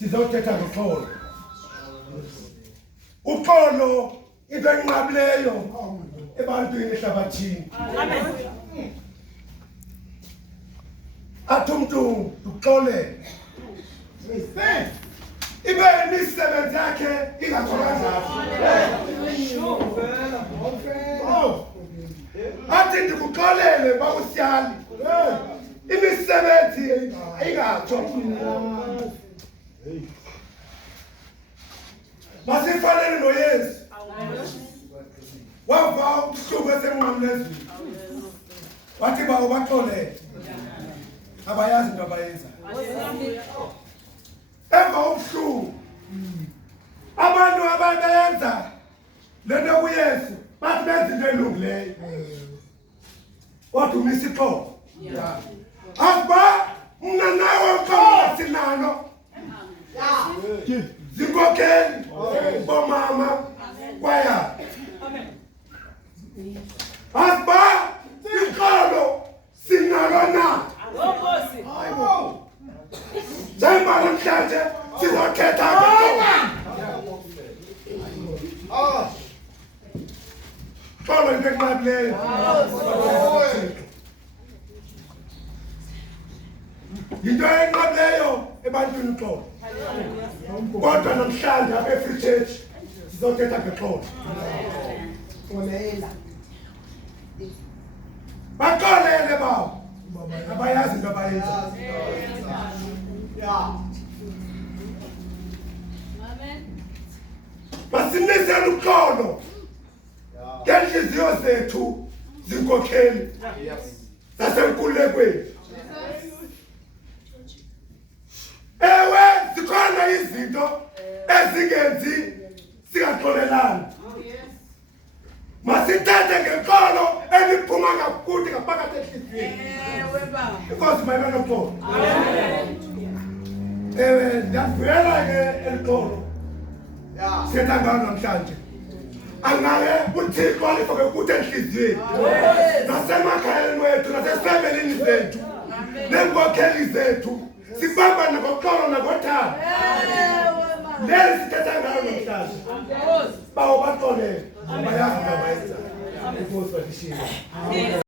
sizothetha ngoxolo. Uxolo into enqabileyo ebantwini ehlabathini. Amen. Athi umuntu uxolele. Ibe imisebenzi yakhe ingatholanga. Athi ndikuxolele bawusiyali. Imisebenzi ayingatsho. Masifanele noYesu. Wava ubuhlungu esemnqamlezweni. Wathi bawo baxolele. Abayazi into abayenza. Emva ubuhlungu. Abantu abayenza lento kuYesu bathi benza into elungileyo. Kodwa umisa ixolo. Aba mna nawe uxolo sinalo. Zinkokheli bomama kwaya. Aba ixolo sinalo na. Njengoba namhlanje sizokhetha xolo into enqabileyo. Yinto enqabileyo ebantwini uxolo. Kodwa namhlanje apha eFree Church sizothetha ngexolo. Baxolele babo. Abayazi into abayenza. Masinisele uxolo ngenhliziyo zethu zinkokheli zasenkululekweni. Ewe zikhona izinto ezingenzi singaxolelani. Masithethe ngexolo eliphuma ngakuthi ngaphakathi enhliziyweni. Inkosi mayelana noxolo. Ewe ndiyavuyela ke elixolo. Sithetha ngalo namhlanje. Angaye uThixo alifake kuthi enhliziyweni. Nasemakhayeni wethu nasesifemelini zethu. Nenkokheli zethu. Sibamba ngoxolo nakothando. Leli sithetha ngalo namhlanje. Bawo baxolele. Bayazi abayenza. Inkosi bathishile.